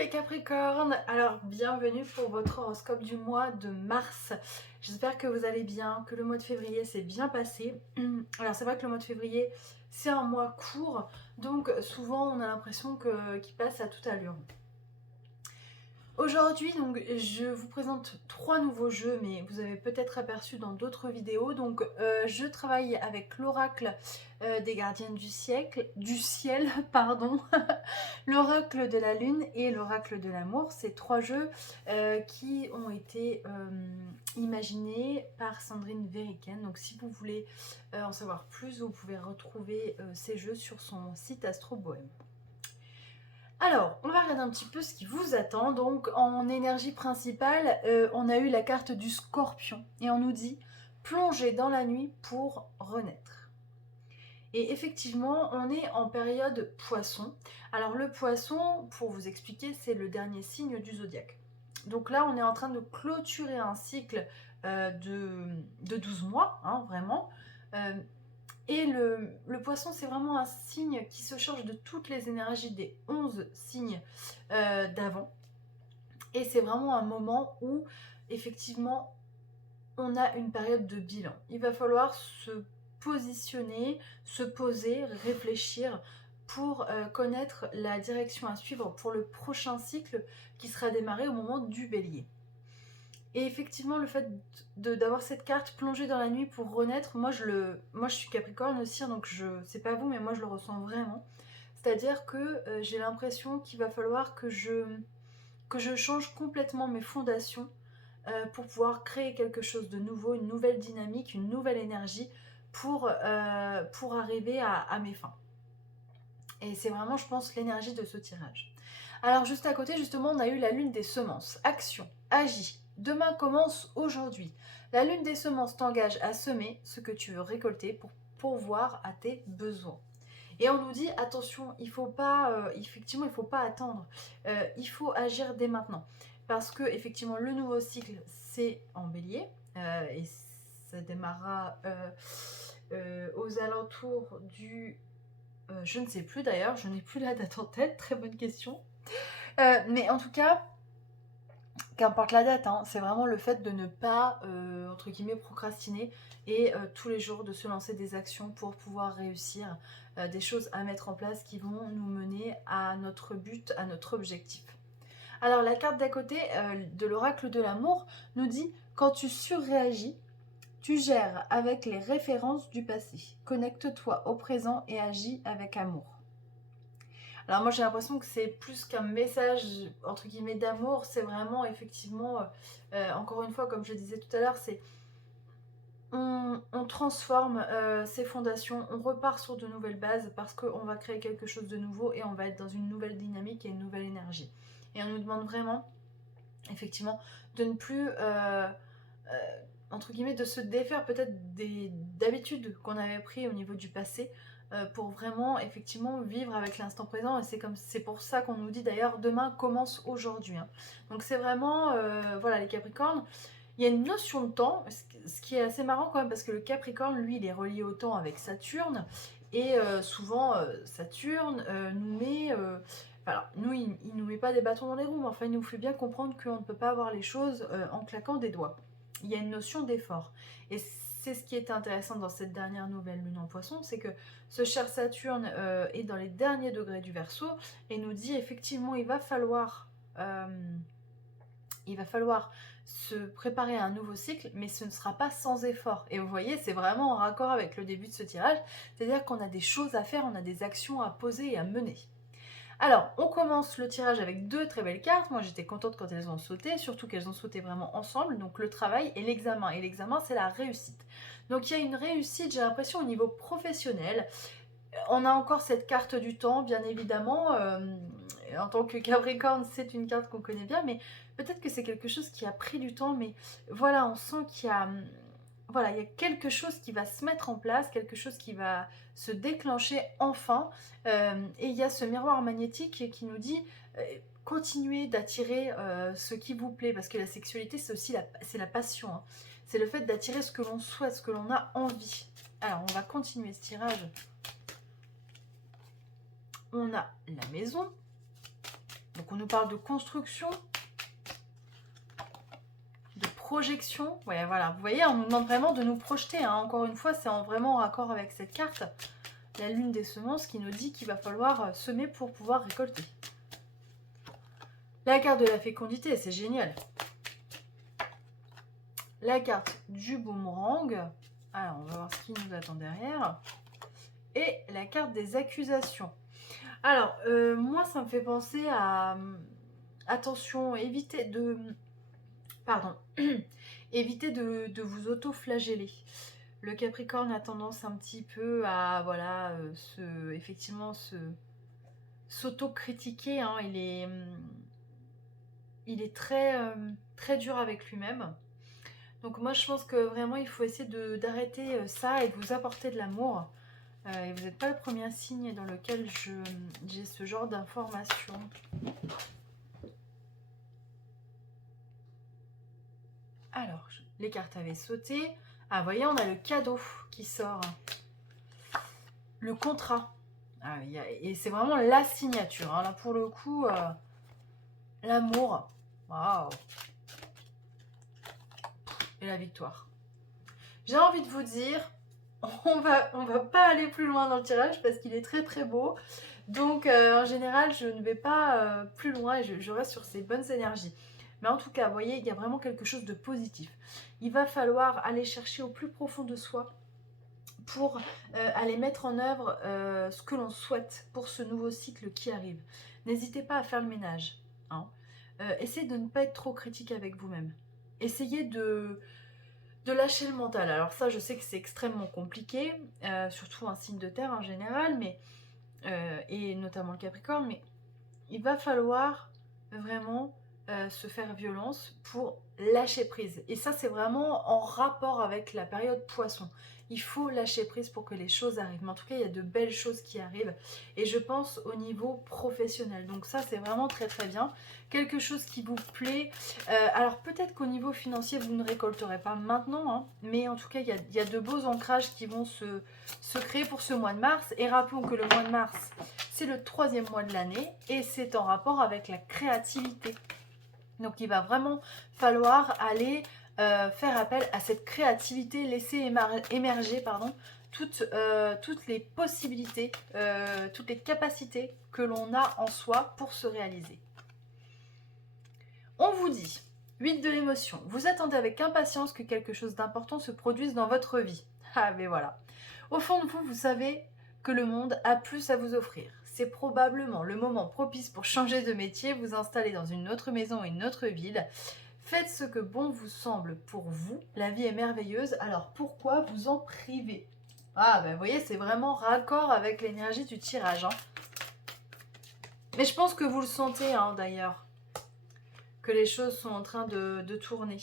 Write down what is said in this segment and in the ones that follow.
les Capricornes, alors bienvenue pour votre horoscope du mois de mars. J'espère que vous allez bien, que le mois de février s'est bien passé. Alors c'est vrai que le mois de février c'est un mois court, donc souvent on a l'impression qu'il passe à toute allure. Aujourd'hui, donc, je vous présente 3 nouveaux jeux, mais vous avez peut-être aperçu dans d'autres vidéos. Donc, je travaille avec l'oracle des gardiennes du ciel, pardon, l'oracle de la lune et l'oracle de l'amour. C'est 3 jeux qui ont été imaginés par Sandrine Veriken. Donc, si vous voulez en savoir plus, vous pouvez retrouver ces jeux sur son site Astro Bohème. Alors, on va regarder un petit peu ce qui vous attend. Donc, en énergie principale, on a eu la carte du Scorpion et on nous dit plonger dans la nuit pour renaître. Et effectivement, on est en période poisson. Alors, le poisson, pour vous expliquer, c'est le dernier signe du zodiaque. Donc là, on est en train de clôturer un cycle de 12 mois, hein, vraiment. Et le poisson, c'est vraiment un signe qui se charge de toutes les énergies des 11 signes d'avant. Et c'est vraiment un moment où, effectivement, on a une période de bilan. Il va falloir se positionner, se poser, réfléchir pour connaître la direction à suivre pour le prochain cycle qui sera démarré au moment du bélier. Et effectivement, le fait d'avoir cette carte plongée dans la nuit pour renaître, moi je suis Capricorne aussi, donc c'est pas vous, mais moi je le ressens vraiment. C'est-à-dire que j'ai l'impression qu'il va falloir que je change complètement mes fondations pour pouvoir créer quelque chose de nouveau, une nouvelle dynamique, une nouvelle énergie pour arriver à mes fins. Et c'est vraiment, je pense, l'énergie de ce tirage. Alors juste à côté, justement, on a eu la lune des semences. Action, agis. Demain commence aujourd'hui. La lune des semences t'engage à semer ce que tu veux récolter pour pourvoir à tes besoins. Et on nous dit, attention, il faut pas, effectivement, il ne faut pas attendre. Il faut agir dès maintenant. Parce que, effectivement, le nouveau cycle, c'est en bélier. Et ça démarrera aux alentours du... je ne sais plus d'ailleurs, je n'ai plus la date en tête, très bonne question. Mais en tout cas, qu'importe la date, hein, c'est vraiment le fait de ne pas, entre guillemets, procrastiner et tous les jours de se lancer des actions pour pouvoir réussir, des choses à mettre en place qui vont nous mener à notre but, à notre objectif. Alors la carte d'à côté de l'oracle de l'amour nous dit « Quand tu surréagis, tu gères avec les références du passé. Connecte-toi au présent et agis avec amour. » Alors moi j'ai l'impression que c'est plus qu'un message entre guillemets d'amour, c'est vraiment effectivement, encore une fois comme je le disais tout à l'heure, c'est on transforme ses fondations, on repart sur de nouvelles bases parce qu'on va créer quelque chose de nouveau et on va être dans une nouvelle dynamique et une nouvelle énergie. Et on nous demande vraiment effectivement de ne plus entre guillemets de se défaire peut-être d'habitudes qu'on avait pris au niveau du passé pour vraiment effectivement vivre avec l'instant présent. Et c'est pour ça qu'on nous dit d'ailleurs demain commence aujourd'hui, hein. Donc c'est vraiment voilà les Capricornes, il y a une notion de temps, ce qui est assez marrant quand même parce que le Capricorne lui il est relié au temps avec Saturne et souvent Saturne nous met alors, nous, il ne nous met pas des bâtons dans les roues, mais enfin, il nous fait bien comprendre qu'on ne peut pas avoir les choses en claquant des doigts. Il y a une notion d'effort. Et c'est ce qui est intéressant dans cette dernière nouvelle lune en poisson, c'est que ce cher Saturne est dans les derniers degrés du Verseau et nous dit effectivement il va falloir se préparer à un nouveau cycle, mais ce ne sera pas sans effort. Et vous voyez, c'est vraiment en raccord avec le début de ce tirage, c'est-à-dire qu'on a des choses à faire, on a des actions à poser et à mener. Alors, on commence le tirage avec 2 très belles cartes. Moi, j'étais contente quand elles ont sauté, surtout qu'elles ont sauté vraiment ensemble. Donc, le travail et l'examen. Et l'examen, c'est la réussite. Donc, il y a une réussite, j'ai l'impression, au niveau professionnel. On a encore cette carte du temps, bien évidemment. En tant que Capricorne, c'est une carte qu'on connaît bien, mais peut-être que c'est quelque chose qui a pris du temps. Mais voilà, on sent qu'il y a... Voilà, il y a quelque chose qui va se mettre en place, quelque chose qui va se déclencher enfin. Et il y a ce miroir magnétique qui nous dit continuez d'attirer ce qui vous plaît, parce que la sexualité, c'est aussi la passion, hein. C'est le fait d'attirer ce que l'on souhaite, ce que l'on a envie. Alors, on va continuer ce tirage. On a la maison. Donc on nous parle de construction, de projection. Ouais, voilà, vous voyez, on nous demande vraiment de nous projeter. Hein. Encore une fois, c'est vraiment en raccord avec cette carte, la lune des semences, qui nous dit qu'il va falloir semer pour pouvoir récolter. La carte de la fécondité, c'est génial. La carte du boomerang. Alors, on va voir ce qui nous attend derrière. Et la carte des accusations. Alors, moi, ça me fait penser à... attention, évitez de... Pardon. Évitez de vous auto-flageller. Le Capricorne a tendance un petit peu à, voilà, effectivement, s'auto-critiquer. Hein. Il est très, très dur avec lui-même. Donc moi, je pense que vraiment, il faut essayer d'arrêter ça et de vous apporter de l'amour. Et vous n'êtes pas le premier signe dans lequel j'ai ce genre d'informations. Alors, les cartes avaient sauté. Ah, vous voyez, on a le cadeau qui sort. Le contrat. Ah, et c'est vraiment la signature. Hein. Là, pour le coup, l'amour. Waouh. Et la victoire. J'ai envie de vous dire, on va pas aller plus loin dans le tirage parce qu'il est très très beau. Donc en général, je ne vais pas plus loin et je reste sur ces bonnes énergies. Mais en tout cas, vous voyez, il y a vraiment quelque chose de positif. Il va falloir aller chercher au plus profond de soi pour aller mettre en œuvre ce que l'on souhaite pour ce nouveau cycle qui arrive. N'hésitez pas à faire le ménage. Hein. Essayez de ne pas être trop critique avec vous-même. Essayez de lâcher le mental. Alors ça, je sais que c'est extrêmement compliqué, surtout un signe de terre en général, mais et notamment le Capricorne, mais il va falloir vraiment se faire violence pour lâcher prise. Et ça, c'est vraiment en rapport avec la période poisson. Il faut lâcher prise pour que les choses arrivent. Mais en tout cas, il y a de belles choses qui arrivent. Et je pense au niveau professionnel. Donc ça, c'est vraiment très très bien. Quelque chose qui vous plaît. Alors peut-être qu'au niveau financier, vous ne récolterez pas maintenant. Hein, mais en tout cas, il y a de beaux ancrages qui vont se créer pour ce mois de mars. Et rappelons que le mois de mars, c'est le 3e mois de l'année. Et c'est en rapport avec la créativité. Donc il va vraiment falloir aller faire appel à cette créativité, laisser émerger toutes les possibilités, toutes les capacités que l'on a en soi pour se réaliser. On vous dit, 8 de l'émotion, vous attendez avec impatience que quelque chose d'important se produise dans votre vie. Ah mais voilà. Au fond de vous, vous savez que le monde a plus à vous offrir. C'est probablement le moment propice pour changer de métier, vous installer dans une autre maison, une autre ville. Faites ce que bon vous semble pour vous. La vie est merveilleuse, alors pourquoi vous en priver? Ah ben vous voyez, c'est vraiment raccord avec l'énergie du tirage. Hein. Mais je pense que vous le sentez hein, d'ailleurs, que les choses sont en train de tourner.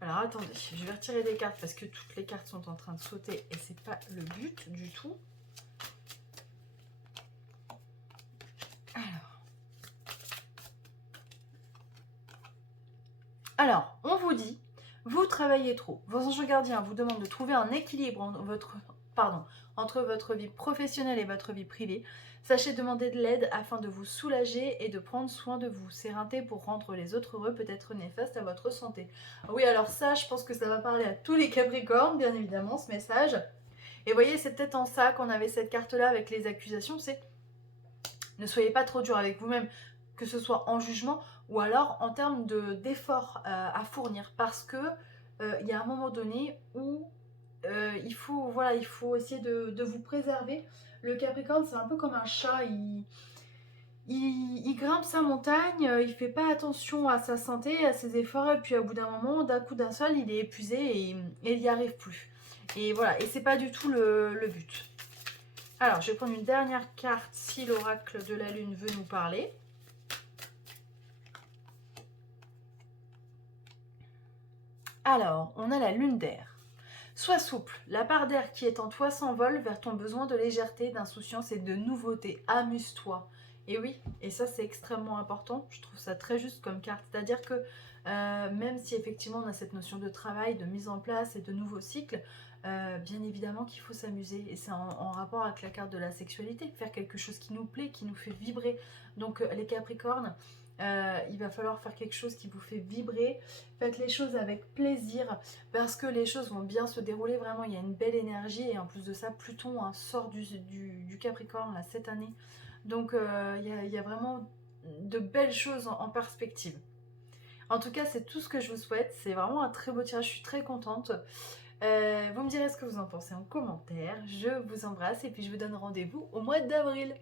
Alors attendez, je vais retirer des cartes parce que toutes les cartes sont en train de sauter et c'est pas le but du tout. Alors, on vous dit, vous travaillez trop. Vos anges gardiens vous demandent de trouver un équilibre entre votre vie professionnelle et votre vie privée. Sachez demander de l'aide afin de vous soulager et de prendre soin de vous. S'éreinter pour rendre les autres heureux peut être néfaste à votre santé. Oui, alors ça, je pense que ça va parler à tous les Capricornes, bien évidemment, ce message. Et vous voyez, c'est peut-être en ça qu'on avait cette carte-là avec les accusations, c'est ne soyez pas trop dur avec vous-même, que ce soit en jugement ou alors en termes d'efforts à fournir, parce que il y a un moment donné où il faut essayer de vous préserver. Le Capricorne, c'est un peu comme un chat, il grimpe sa montagne, il fait pas attention à sa santé, à ses efforts, et puis au bout d'un moment, d'un coup d'un seul, il est épuisé et il n'y arrive plus. Et voilà, et c'est pas du tout le but. Alors, je vais prendre une dernière carte si l'oracle de la lune veut nous parler. Alors, on a la lune d'air. Sois souple, la part d'air qui est en toi s'envole vers ton besoin de légèreté, d'insouciance et de nouveauté. Amuse-toi. Et oui, et ça c'est extrêmement important, je trouve ça très juste comme carte. C'est-à-dire que même si effectivement on a cette notion de travail, de mise en place et de nouveaux cycles, bien évidemment qu'il faut s'amuser. Et c'est en rapport avec la carte de la sexualité, faire quelque chose qui nous plaît, qui nous fait vibrer. Donc les Capricornes, il va falloir faire quelque chose qui vous fait vibrer. Faites les choses avec plaisir parce que les choses vont bien se dérouler. Vraiment, il y a une belle énergie. Et en plus de ça, Pluton sort du Capricorne là, cette année. Donc il y a vraiment de belles choses en perspective. En tout cas, c'est tout ce que je vous souhaite. C'est vraiment un très beau tirage. Je suis très contente. Vous me direz ce que vous en pensez en commentaire. Je vous embrasse et puis je vous donne rendez-vous au mois d'avril.